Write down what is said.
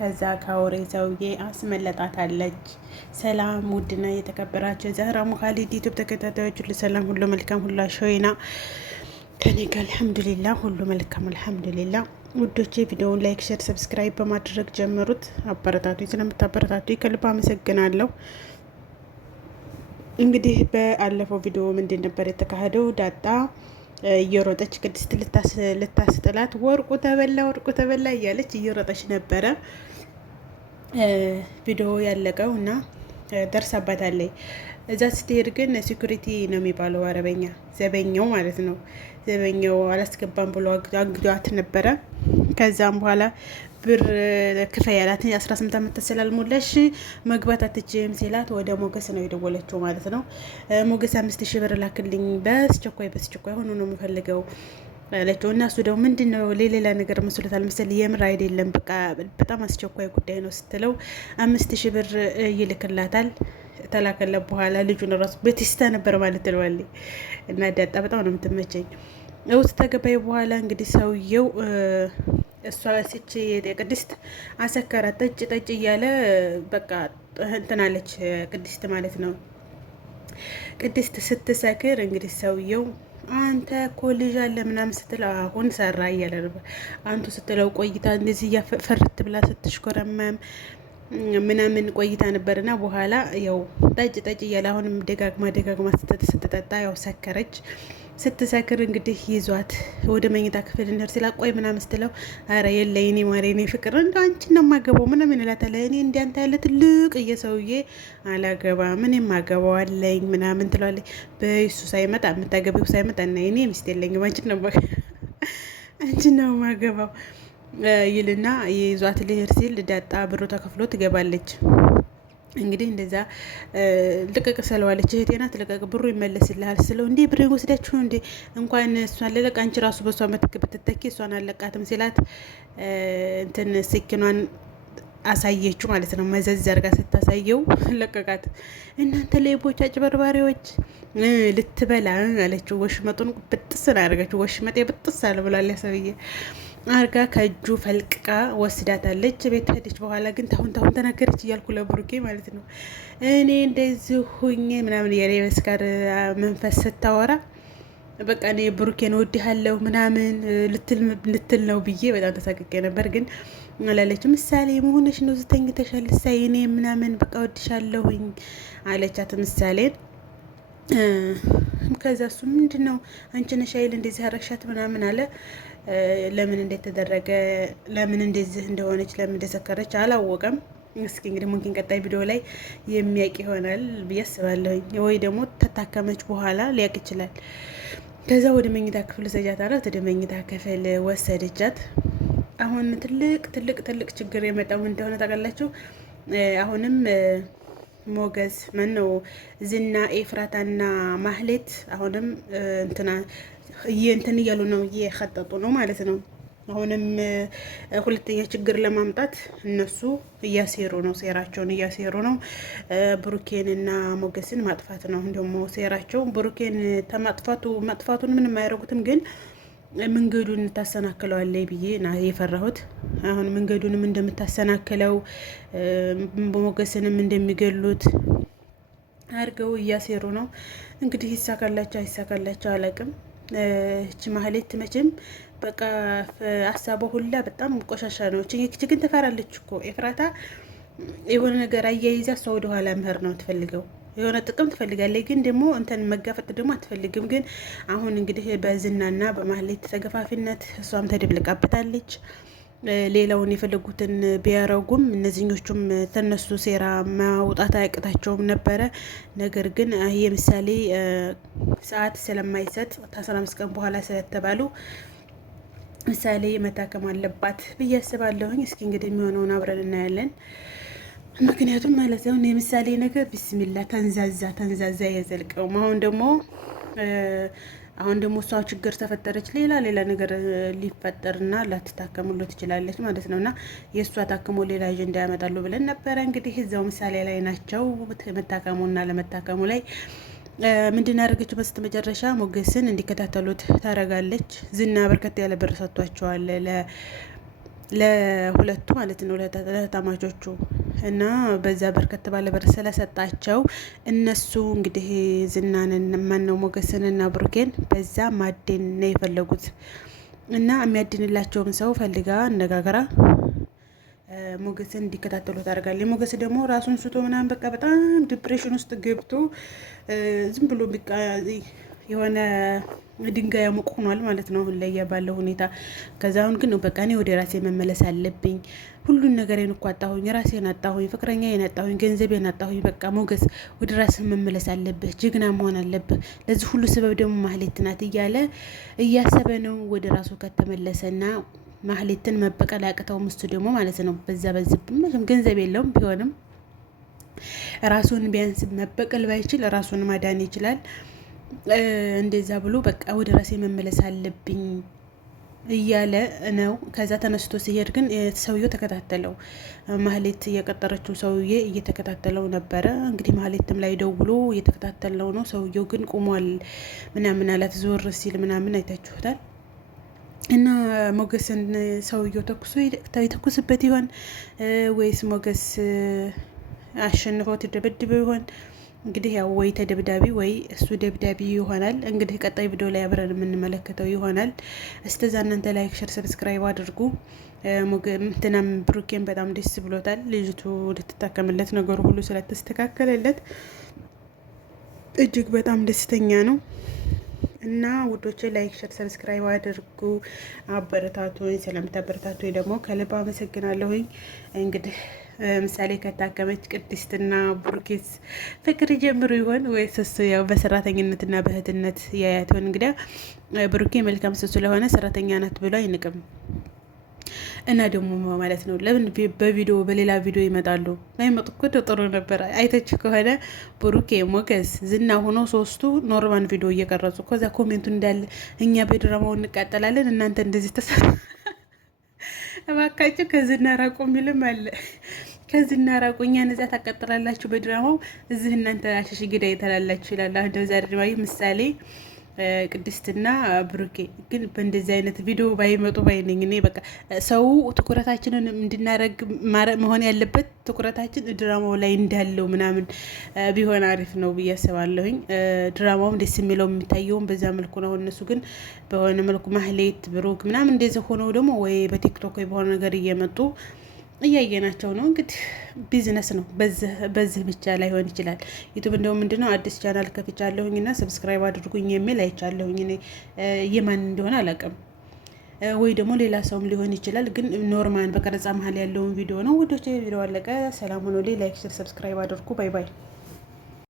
ከዛ ካውሬ ሰውዬ አስመለጣታለች። ሰላም ውድና የተከበራቸው ዛህራ ሙካሊድ ዩቱብ ተከታታዮች ሁሉ ሰላም፣ ሁሉ መልካም፣ ሁሉ አሸወይና ከኔ ጋር አልሐምዱሊላ፣ ሁሉ መልካም አልሐምዱሊላ። ውዶቼ ቪዲዮውን ላይክ፣ ሼር፣ ሰብስክራይብ በማድረግ ጀምሩት። አበረታቱ። ስለምታበረታቱ ከልብ አመሰግናለሁ። እንግዲህ በአለፈው ቪዲዮ ምንድን ነበር የተካሄደው? ዳጣ እየሮጠች ቅድስት ልታስጥላት ወርቁ ተበላ እያለች እየሮጠች ነበረ ቪዲዮ ያለቀው እና ደርሳባታለች። እዛ ስትሄድ ግን ሴኩሪቲ ነው የሚባለው አረበኛ፣ ዘበኛው ማለት ነው። ዘበኛው አላስገባም ብሎ አግዷት ነበረ። ከዛም በኋላ ብር ክፈይ ያላት 18 ዓመት ስላልሞላሽ መግባት አትችም ሲላት ወደ ሞገስ ነው የደወለችው ማለት ነው። ሞገስ 5000 ብር ላክልኝ በስቸኳይ ሆኖ ነው የምፈልገው አለችው። እና እሱ ደግሞ ምንድን ነው ሌላ ነገር መስሎታል መሰል፣ የምር አይደለም በቃ በጣም አስቸኳይ ጉዳይ ነው ስትለው 5000 ብር ይልክላታል። ተላከለ በኋላ ልጁን ራሱ በቴስታ ነበር ማለት ትለዋለች። እና ዳጣ በጣም ነው የምትመቸኝ። ውስጥ ተገባይ በኋላ እንግዲህ ሰውየው እሷ ስች ቅድስት አሰከራት። ጠጭ እያለ በቃ እንትናለች ቅድስት ማለት ነው። ቅድስት ስትሰክር እንግዲህ ሰውየው አንተ እኮ ልጅ አለ ምናምን ስትል አሁን ሰራ እያለ ነበር። አንቱ ስትለው ቆይታ እንደዚህ እያፈርት ብላ ስትሽኮረመም ምናምን ቆይታ ነበርና በኋላ ያው ጠጭ እያለ አሁንም ደጋግማ ስትጠጣ ያው ሰከረች። ስትሰክር እንግዲህ ይዟት ወደ መኝታ ክፍል እንሂድ ሲላ ቆይ ምናምን ስትለው አረ የለ የኔ ማሬ የኔ ፍቅር እንደ አንቺን ነው የማገባው ምናምን እላታለሁ። እኔ እንዲያንተ ያለ ትልቅ እየሰውዬ አላገባ ምን የማገባው አለኝ ምናምን ትላለች። በእሱ ሳይመጣ የምታገቢው ሳይመጣ እና እኔ ሚስት የለኝም አንቺን ነው የማገባው ይልና ይዟት ሊሄድ ሲል ዳጣ ብሩ ተከፍሎ ትገባለች። እንግዲህ እንደዛ ልቀቅ ስለዋለች እህቴ ናት ልቀቅ ብሩ ይመለስልሃል ስለው እንዴ ብሬ ወስዳችሁ እንዴ እንኳን እሷን ለለቅ አንቺ ራሱ በሷ መትክ ብትተኪ እሷን አለቃትም ሲላት እንትን ስኪኗን አሳየችው ማለት ነው። መዘዝ አርጋ ስታሳየው ለቀቃት። እናንተ ሌቦች አጭበርባሪዎች ልትበላ አለችው። ወሽመጡን ብጥስ አደረገችው። ወሽመጤ ብጥስ አለ ብሏል ያሰብዬ አርጋ ከእጁ ፈልቅቃ ወስዳታለች። ቤት ሄደች በኋላ ግን ታሁን ተናገረች እያልኩ ለብሩኬ ማለት ነው። እኔ እንደዚህ ሁኜ ምናምን የሌበስ ጋር መንፈስ ስታወራ በቃ እኔ ብሩኬን ወድሃለሁ ምናምን ልትል ነው ብዬ በጣም ተሳቅቄ ነበር። ግን አላለች። ምሳሌ መሆንሽ ነው ዝተኝተሻል ሳይ እኔ ምናምን በቃ ወድሻለሁኝ አለቻት ምሳሌን። ከዛ እሱ ምንድን ነው አንቺ ነሽ አይል እንደዚህ አረግሻት ምናምን አለ። ለምን እንዴት ተደረገ ለምን እንደዚህ እንደሆነች ለምን እንደሰከረች አላወቀም። እስኪ እንግዲህ ሙምኪን ቀጣይ ቪዲዮ ላይ የሚያውቅ ይሆናል ብዬ አስባለሁኝ። ወይ ደግሞ ተታከመች በኋላ ሊያውቅ ይችላል። ከዛ ወደ መኝታ ክፍል ሰጃት አላት። ወደ መኝታ ክፍል ወሰደቻት። አሁን ትልቅ ችግር የመጣው እንደሆነ ታውቃላችሁ። አሁንም ሞገስ ምን ነው ዝና ኤፍራታና ማህሌት አሁንም እንትን እያሉ ነው እየከጠጡ ነው ማለት ነው። አሁንም ሁለተኛ ችግር ለማምጣት እነሱ እያሴሩ ነው፣ ሴራቸውን እያሴሩ ነው። ብሩኬንና ሞገስን ማጥፋት ነው ደግሞ ሴራቸው። ብሩኬን ማጥፋቱን ምንም አያደርጉትም፣ ግን መንገዱን ታሰናክለዋለች ብዬ ና የፈራሁት። አሁን መንገዱንም እንደምታሰናክለው ሞገስንም እንደሚገሉት አድርገው እያሴሩ ነው። እንግዲህ ይሳካላቸው አላውቅም። እቺ ማህሌት መቼም በቃ ሀሳቧ ሁላ በጣም ቆሻሻ ነው። እቺ ግን ትፈራለች እኮ ኤፍራታ የሆነ ነገር አያይዛ እሷ ወደኋላ ምህር ነው ትፈልገው የሆነ ጥቅም ትፈልጋለች፣ ግን ደግሞ እንትን መጋፈጥ ደግሞ አትፈልግም። ግን አሁን እንግዲህ በዝናና በማህሌት ተገፋፊነት እሷም ተደብልቃበታለች። ሌላውን የፈለጉትን ቢያረጉም እነዚህኞቹም ተነሱ ሴራ ማውጣት አያቅታቸውም ነበረ። ነገር ግን ይሄ ምሳሌ ሰዓት ስለማይሰጥ ከ15 ቀን በኋላ ስለተባሉ ምሳሌ መታከም አለባት ብዬ አስባለሁኝ። እስኪ እንግዲህ የሚሆነውን አብረን እናያለን። ምክንያቱም ማለት ነው የምሳሌ ነገር ቢስሚላ ተንዛዛ የዘልቀውም አሁን ደግሞ እሷ ችግር ተፈጠረች ሌላ ነገር ሊፈጠርና ላትታከሙሎ ትችላለች ማለት ነው። እና የእሷ ታክሞ ሌላ አጀንዳ ያመጣሉ ብለን ነበረ። እንግዲህ እዛው ምሳሌ ላይ ናቸው። መታከሙና ለመታከሙ ላይ ምንድን ያደረገችው በስተ መጨረሻ ሞገስን እንዲከታተሉት ታረጋለች። ዝና በርከት ያለ ብር ሰጥቷቸዋል ለሁለቱ ማለት ነው ለተማቾቹ እና በዛ በርከት ባለ በር ስለሰጣቸው እነሱ እንግዲህ ዝናንን ማነው ሞገስንና ብሩኬን በዛ ማደን ነው የፈለጉት። እና የሚያድንላቸውን ሰው ፈልጋ አነጋገራ ሞገስን እንዲከታተሉ ታደርጋለች። ሞገስ ደግሞ ራሱን ስቶ ምናምን በቃ በጣም ዲፕሬሽን ውስጥ ገብቶ ዝም ብሎ በቃ የሆነ ድንጋይ ሙቅ ሆኗል ማለት ነው አሁን ላይ ባለው ሁኔታ። ከዛ አሁን ግን በቃ እኔ ወደ ራሴ መመለስ አለብኝ። ሁሉን ነገሬን እኮ አጣሁኝ፣ ራሴን አጣሁኝ፣ ፍቅረኛዬን አጣሁኝ፣ ገንዘቤን አጣሁኝ። በቃ ሞገስ ወደ ራስህ መመለስ አለብህ፣ ጀግና መሆን አለብህ። ለዚህ ሁሉ ሰበብ ደግሞ ማህሌት ናት እያለ እያሰበ ነው። ወደ ራሱ ከተመለሰና ማህሌትን መበቀል ያቅተው ምስቱ ደግሞ ማለት ነው በዛ በዝብም ገንዘብ የለውም ቢሆንም ራሱን ቢያንስ መበቀል ባይችል ራሱን ማዳን ይችላል። እንደዛ ብሎ በቃ ወደ ራሴ መመለስ አለብኝ እያለ ነው። ከዛ ተነስቶ ሲሄድ ግን ሰውየው ተከታተለው። ማህሌት እየቀጠረችው ሰውዬ እየተከታተለው ነበረ። እንግዲህ ማህሌትም ላይ ደውሎ እየተከታተለው ነው። ሰውየው ግን ቁሟል ምናምን አላት። ዞር ሲል ምናምን አይታችሁታል። እና ሞገስን ሰውየው ተኩስበት ይሆን ወይስ ሞገስ አሸንፈው ተደበድበው ይሆን? እንግዲህ ያው ወይ ተደብዳቢ ወይ እሱ ደብዳቢ ይሆናል። እንግዲህ ቀጣይ ቪዲዮ ላይ አብረን የምንመለከተው ይሆናል። እስከዛ እናንተ ላይክ፣ ሸር፣ ሰብስክራይብ አድርጉ። እንትናም ብሩኬን በጣም ደስ ብሎታል። ልጅቱ ልትታከምለት ነገሩ ሁሉ ስለተስተካከለለት እጅግ በጣም ደስተኛ ነው። እና ውዶቼ ላይክ፣ ሸር፣ ሰብስክራይብ አድርጉ። አበረታቱኝ። ስለምታበረታቱኝ ደግሞ ከልብ አመሰግናለሁኝ። እንግዲህ ምሳሌ ከታከመች ቅድስትና ብሩኬስ ፍቅር ጀምሩ ይሆን ወይስ እሱ ያው በሰራተኝነትና በእህትነት ያያት ይሆን? እንግዲያ ብሩኬ መልካም ሰው ስለሆነ ሰራተኛ ናት ብሎ አይንቅም። እና ደግሞ ማለት ነው ለምን በቪዲዮ በሌላ ቪዲዮ ይመጣሉ? ባይመጡ እኮ ጥሩ ነበር። አይተች ከሆነ ብሩኬ፣ ሞገስ፣ ዝና ሆኖ ሶስቱ ኖርማል ቪዲዮ እየቀረጹ ከዛ ኮሜንቱ እንዳለ እኛ በድራማው እንቃጠላለን እናንተ እንደዚህ እባካችሁ ከዝና ራቁ የሚልም አለ። ከዝና ራቁ፣ እኛን እዛ ታቃጥላላችሁ በድራማው፣ እዚህ እናንተ አሸሽ ግዳይ ተላላችሁ ይላል። አሁን ደዛ ድራማዊ ምሳሌ ቅድስትና ብሩኬ ግን በእንደዚህ አይነት ቪዲዮ ባይመጡ ባይነኝ። እኔ በቃ ሰው ትኩረታችንን እንድናረግ መሆን ያለበት ትኩረታችን ድራማው ላይ እንዳለው ምናምን ቢሆን አሪፍ ነው ብዬ አስባለሁኝ። ድራማውም ደስ የሚለው የሚታየውም በዛ መልኩ ነው። እነሱ ግን በሆነ መልኩ ማህሌት ብሩክ ምናምን እንደዚህ ሆነው ደግሞ ወይ በቲክቶክ ወይ በሆነ ነገር እየመጡ እያየናቸው ነው። እንግዲህ ቢዝነስ ነው። በዚህ ብቻ ላይሆን ይችላል። ዩቱብ እንደው ምንድነው አዲስ ቻናል ከፍቻለሁኝ እና ሰብስክራይብ አድርጉኝ የሚል አይቻለሁኝ። እኔ የማን እንደሆነ አላውቅም፣ ወይ ደግሞ ሌላ ሰውም ሊሆን ይችላል። ግን ኖርማል በቀረጻ መሀል ያለውን ቪዲዮ ነው። ወዶቼ ቪዲዮ አለቀ። ሰላም ሆኖ ላይክ፣ ሰብስክራይብ አድርጉ። ባይ ባይ።